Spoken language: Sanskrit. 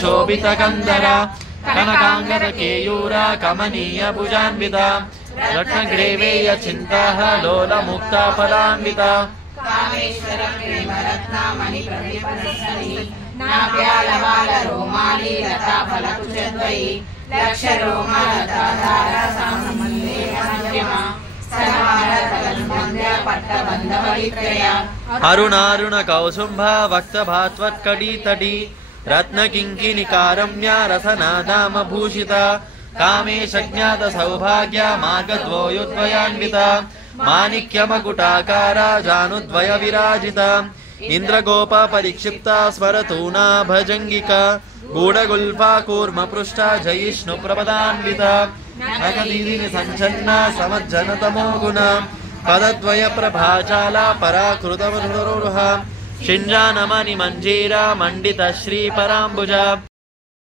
शोभितकन्दरा कनकाङ्गदकेयूरा कमनीय भुजान्विता रत्नग्रेवेय चिन्ताः लोलमुक्ता फलान्विता कामेश्वर प्रेमरत्नामणि प्रदीपदर्शनी नाभ्यालवाल रोमाली लता फलकुचद्वयी लक्ष रोमालताधार सामन्ये मध्यमा स्तनवार तलन्वन्द्य पट्टबन्धवलित्रया अरुणारुण कौसुम्भ वक्तभात्वत्कटीतटी रत्नकिङ्किणिकारम्या रसनादाम भूषिता कामेशज्ञात सौभाग्य मार्गद्वयोद्वयान्विता माणिक्यमकुटाकारा जानुद्वय विराजिता इंद्रगोप परिक्षिप्ता स्मरतूना भजंगिका गूढ़गुल्फा कूर्मपृष्ठा जयिष्णु प्रपदान्विता नगदीनि संचन्ना समज्जनतमो गुणा पदद्वय प्रभाचाला पराकृतमधुरोहा शिञ्जानमणि मंजीरा मंडित श्री पराम्बुजा